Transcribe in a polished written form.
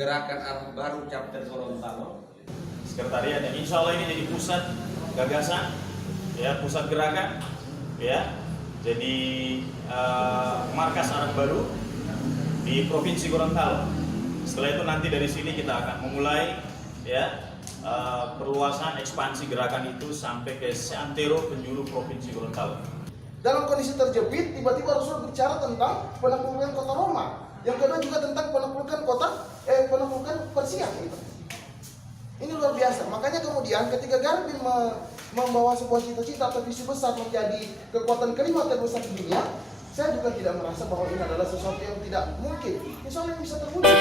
Gerakan Arah Baru Chapter Gorontalo. Sekretariat yang insya Allah ini jadi pusat gagasan, ya, pusat gerakan, ya. Jadi markas Arah Baru di Provinsi Gorontalo. Setelah itu nanti dari sini kita akan memulai, ya, perluasan ekspansi gerakan itu sampai ke seantero penjuru Provinsi Gorontalo. Dalam kondisi terjepit, tiba-tiba Rasul bicara tentang penaklukan kota Roma. Yang kedua juga tentang penaklukan Persia. Gitu. Ini luar biasa. Makanya kemudian ketika Garbi membawa sebuah cita-cita atau visi besar menjadi kekuatan kelima terbesar di dunia, saya juga tidak merasa bahwa ini adalah sesuatu yang tidak mungkin. Insya Allah bisa terwujud.